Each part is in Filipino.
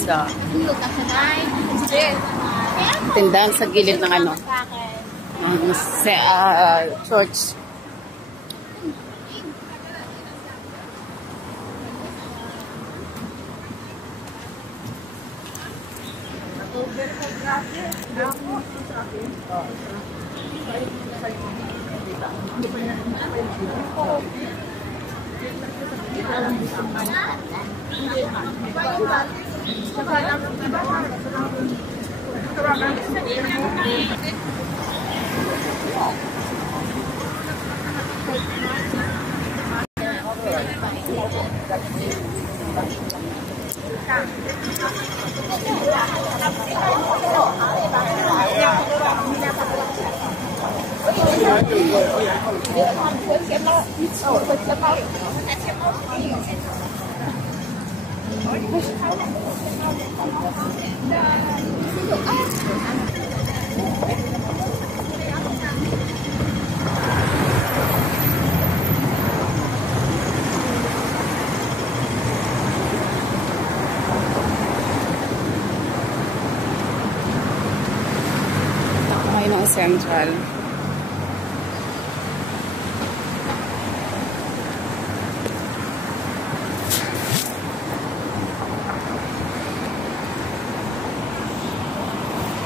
Plaza. Tindahan sa gilid ng ano, church. Central.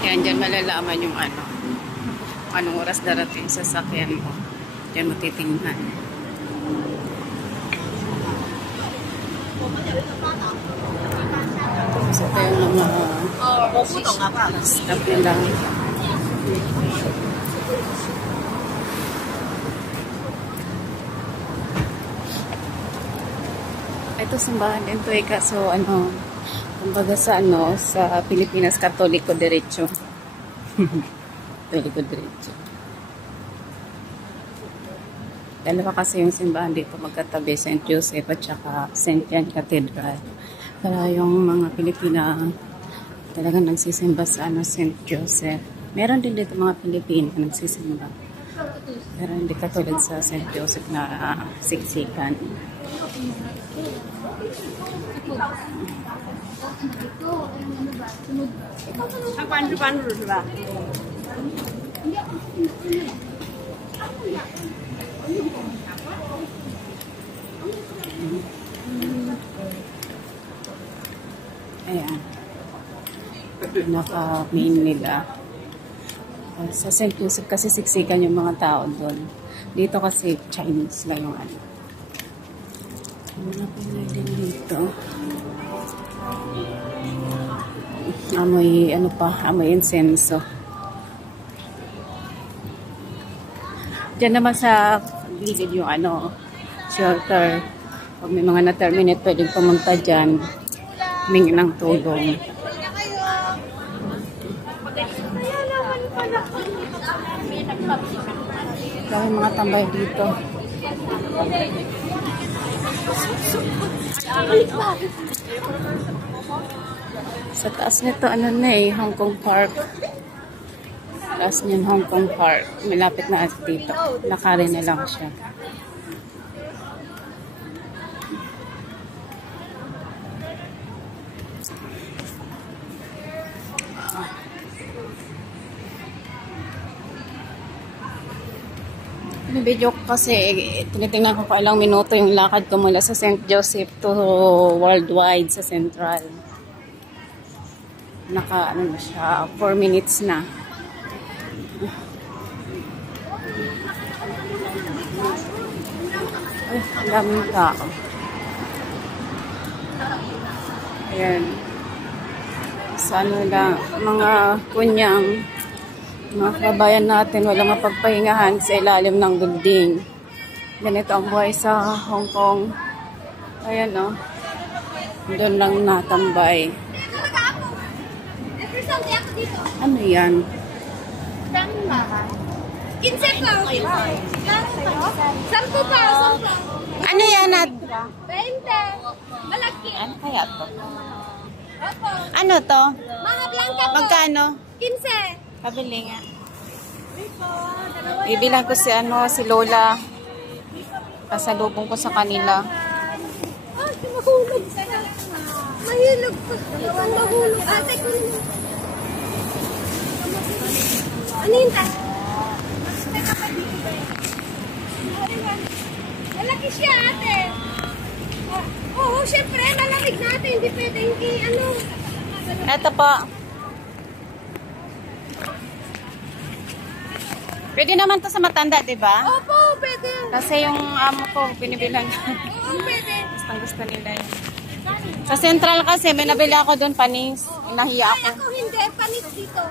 Yan, dyan malalaman yung anong oras darating sa sasakyan mo. Dyan mo titingnan. So, ito yung mga stop nila. Ito simbahan din to kaso kumbaga sa sa Pilipinas Katoliko Diretso. Katoliko Diretso. Dalawa kasi yung simbahan dito magkatabi, St. Joseph at saka St. Jan Cathedral. Kaya yung mga Pilipina talagang nagsisimba sa St. Joseph. Meron din dito mga Pilipina na nagsisimba. Pero hindi katulad sa St. Joseph na siksikan. Ayan. Naka-main nila. Sa St. Joseph kasi siksikan yung mga tao doon. Dito kasi Chinese lang yung Mga pinagin dito. Amoy, amoy insenso. Diyan naman sa gilid yung shelter. Pag may mga na-terminate, pwedeng pumunta dyan. Humingi ng tulong. Dahil mga tambay dito. Sa taas nito, Hong Kong Park. Taas niyan, Hong Kong Park. Malapit na dito. Lakarin na lang siya. Video ko kasi tinitingnan ko pa ilang minuto yung lakad ko mula sa St. Joseph to Worldwide sa Central. Na siya, 4 minutes na. Ay, ang daming tao. Ayan. Sa mga kunyang mga kabayan natin walang mapagpahingahan sa ilalim ng building. Ganito ang buhay sa Hong Kong. Ayan doon lang natambay. Ano yan? Ano yan at? 20. Malaki. Ano kaya to? Ano to? Magkano? 15. Pabili nga. Ibilang ko si Lola. Pasalubong ko sa kanila. Mahilog pa. Ang mahulog. Ate, kunin mo. Ano yun ta? Malaki siya, ate. Oo, syempre, malamig natin. Hindi pwede hindi, ano. Ito po. Pwede naman to sa matanda, di ba? Opo, pwede. Kasi yung amo ko, binibilang. Oo, pwede. Gusto nila yun. Sa Central kasi, may nabili ako doon panis. Nahiya Ay, ako. ako hindi. Panis dito.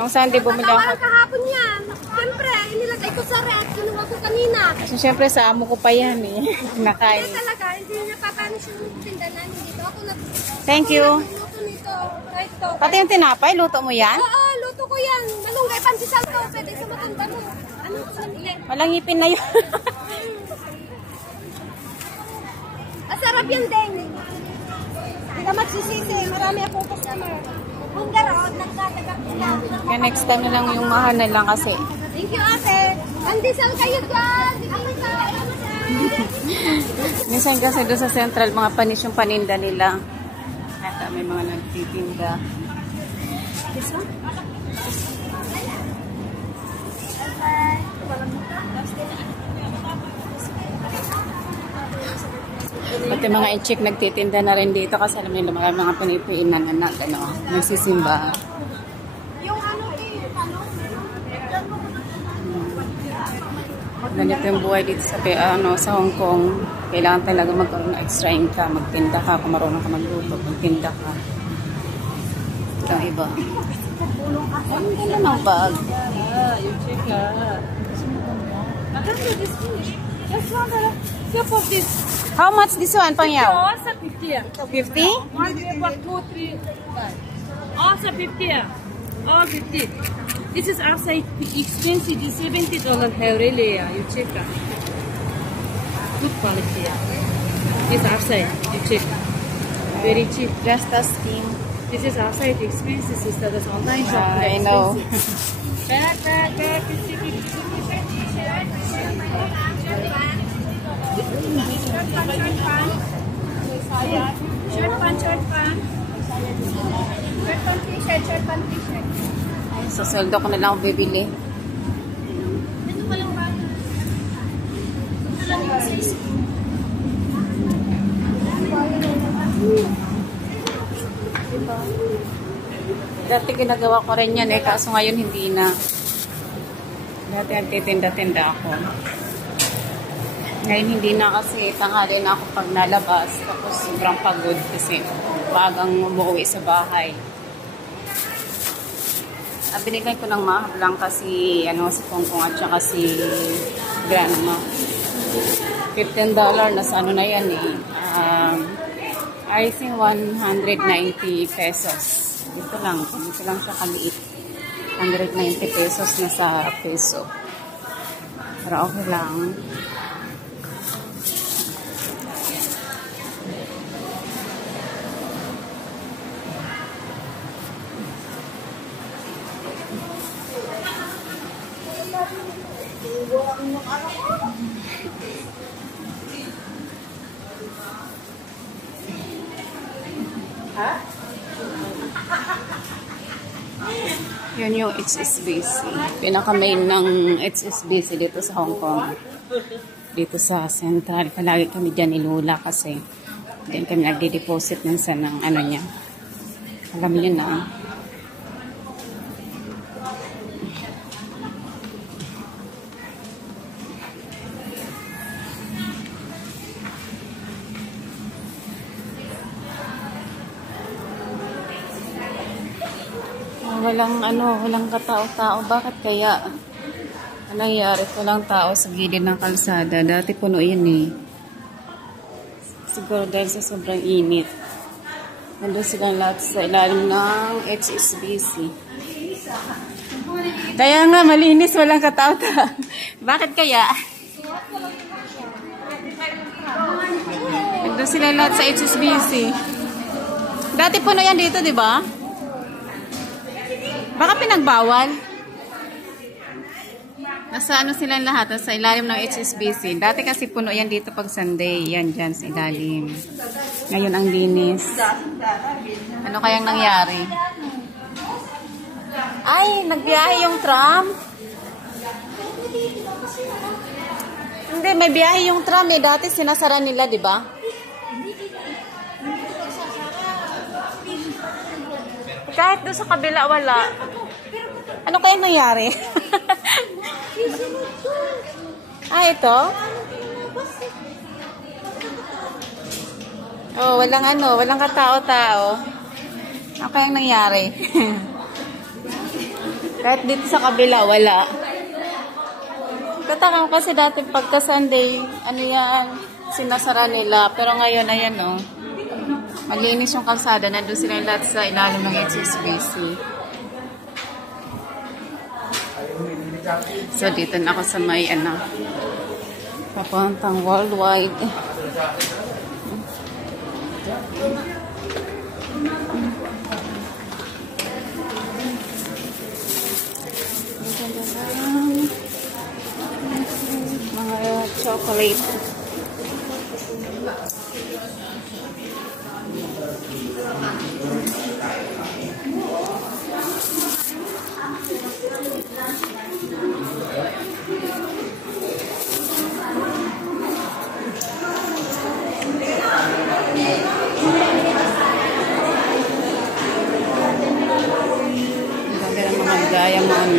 Nung Sunday bumili ako. Natawaran kahapon yan. Siyempre, inilagay ko sa red. Kinuha ko kanina. Kasi syempre sa amo ko pa yan eh. Nakain. Hindi talaga. Hindi niya papanis yung tindahan dito. Ako Thank you. Luto nito. Right to. Pati yung tinapay, luto mo yan? Oo, luto ko yan. Malunggay, pansisal to. Pwede sa matanda mo. Ano ko sa nila? Walang ngipin na yun. Masarap yan din. Hindi ka magsisisi. Marami akong customer. Bungarod, nagtatagap sila. Kaya next time na lang yung mahal na lang kasi. Thank you, ate. Pandesal kayo dyan. Minsan kasi doon sa Central, mga panis yung paninda nila. At may mga nagtitinda. This one? Pati mga i-check nagtitinda na rin dito kasi alam nila mga panipiinan na nagsisimba. Yung ano Ganito yung buhay dito sa Hong Kong. Kailangan talaga magkaroon ng extra income. Magtinda ka, kung marunong ka magluto, magtinda ka. Ito ang iba. Ang ganda ng bag. You check lah. This finish. Just one cup of this. How much this one, Pangyaw? Also 50. 50? 1 paper, 2, 3, 5. Also 50. All 50. This is outside expensive. This $70 have really. You check that. Good quality. This outside. You check. Very cheap. Just a skin. This is outside expensive. Sister, that's online shop. I know. Back. 50. Short pant, t-shirt. Sa sweldo ko na lang ako bibili. Ito pa lang ba? Dati ginagawa ko rin yan kaso ngayon hindi na. Dati nagtitinda-tinda ako. Ngayon hindi na kasi tanghali na ako pag nalabas. Tapos sobrang pagod kasi bagang umuwi sa bahay. Binigay ko ng mahal lang kasi si Pongpong at saka si Grandma. $15 na sa na yan I think 190 pesos. Dito lang siya kaliit. 190 pesos na sa peso. Pero okay lang. Yun yung HSBC. Pinaka-main ng HSBC dito sa Hong Kong. Dito sa Central. Palagi kami dyan ni Lula kasi din kami nagde-deposit minsan ng niya. Alam niyo na. Walang katao-tao. Bakit kaya? Anong nangyari? Walang tao sa gilid ng kalsada. Dati puno yun Siguro dahil sa sobrang init. Nandun silang lahat sa ilalim ng HSBC. Kaya nga, malinis, walang katao-tao. Bakit kaya? Nandun silang lahat sa HSBC. Dati puno yan dito, di ba? Baka pinagbawal. Nasa ano sila lahat, sa ilalim ng HSBC. Dati kasi puno yan dito pag Sunday. Yan dyan sa ilalim. Ngayon ang linis. Ano kayang nangyari? Ay, nagbiyahe yung tram. Hindi, may biyahe yung tram eh. Dati sinasara nila, di ba? Kahit doon sa kabila, wala. Ano kayang nangyari? Ito? Oh, walang katao-tao. Ano kayang nangyari? Kahit dito sa kabila, wala. Katakam kasi dati pagka Sunday, ano yan, sinasara nila. Pero ngayon, ayan o. Malinis yung kalsada. Nandun sila lahat sa ilalim ng HSBC. So, dito na ako sa may, papuntang worldwide. Mga chocolate. Mga diamond.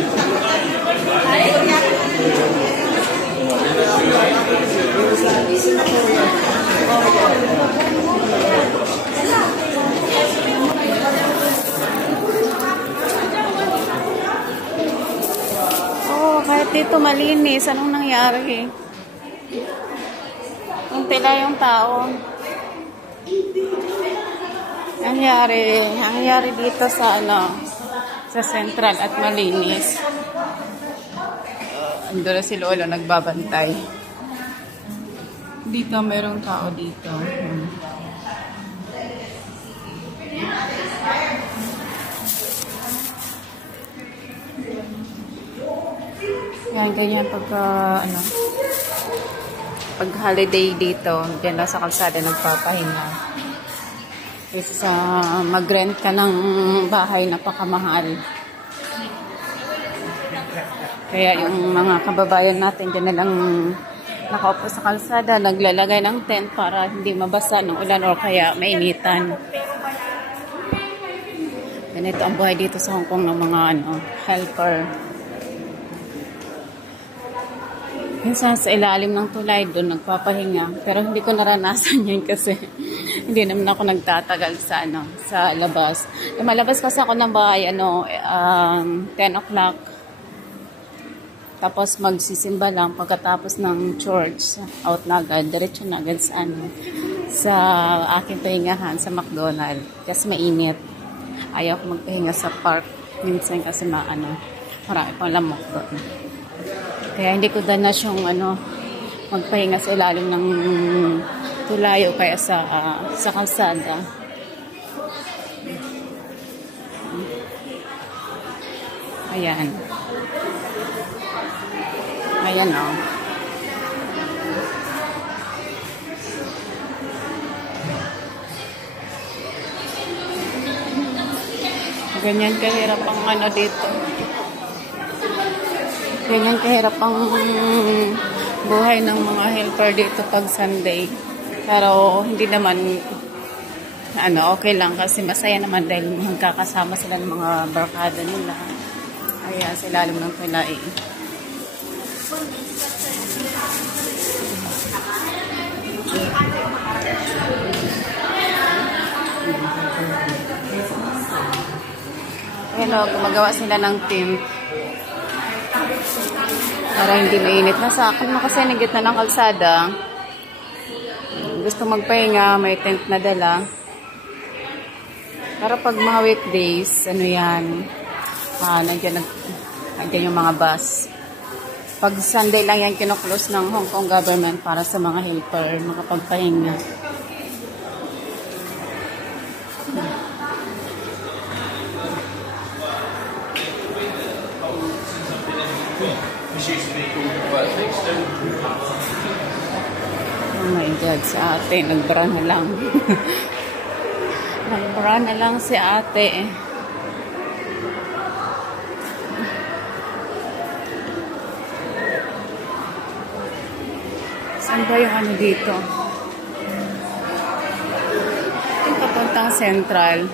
Oh, kahit dito malinis. Anong nangyari? Untila yung tao. Nangyari dito sa sa Central at malinis. Ando na si Lolo nagbabantay. Dito mayroong tao dito. Yan, ganyan pag holiday dito, diyan lang sa kalsada nagpapahinga. Isa mag-rent ka ng bahay, napakamahal. Kaya yung mga kababayan natin dyan na lang nakaupo sa kalsada, naglalagay ng tent para hindi mabasa ng ulan o kaya mainitan. Ganito ang buhay dito sa Hong Kong ng mga helper. Minsan sa ilalim ng tulay doon nagpapahinga, pero hindi ko naranasan yun kasi hindi naman ako nagtatagal sa labas. Lumalabas kasi ako ng bahay 10 o'clock. Tapos magsisimba lang pagkatapos ng church, out na agad, diretso na agad sa aking pahingahan sa McDonald's kasi mainit. Ayaw ko magpahinga sa park minsan kasi marami pang lamok doon. Kaya hindi ko danas yung magpahinga sa ilalim ng tulay o kaya sa kalsada. Ayan. Ayan o. Ganyan kahirap ang dito. Ganyan kahirap ang buhay ng mga helper dito pag Sunday. Pero hindi naman okay lang kasi masaya naman dahil magkakasama sila ng mga barkada nila. Ayan, sa ilalim ng tulay. Ayan gumagawa sila ng tent para hindi mainit. Nasa akin na kasi ng gitna ng kalsada. Gusto magpahinga, may tent na dala. Para pag mga weekdays, nandiyan yung mga bus. Pag Sunday lang yan kinoklose ng Hong Kong government para sa mga helper, makapagpahinga. Oh my God, si ate, nagbara na lang. Nagbara na lang si ate. Saan ba yung ano dito? Yung papuntang Central.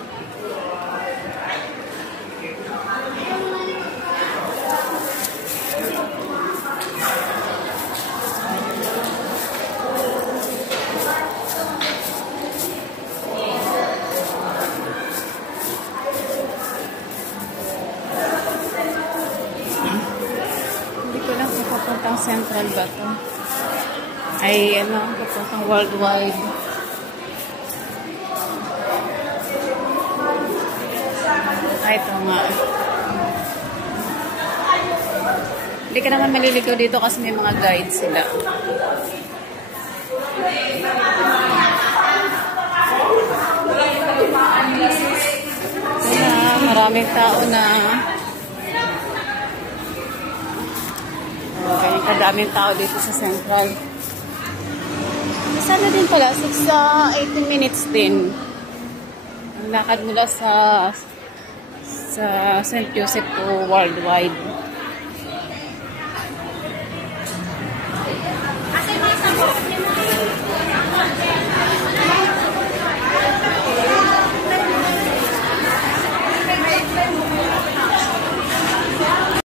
Hindi ko lang kung papuntang Central ba ito. Ay, ano, papuntang worldwide. Ay, ito nga. Hindi ka naman maliligaw dito kasi may mga guide sila. Kaya maraming tao na ganyan kadaming tao dito sa Central. Sana din pala, 18 minutes din. Ang lakad mula sa St. Joseph to worldwide.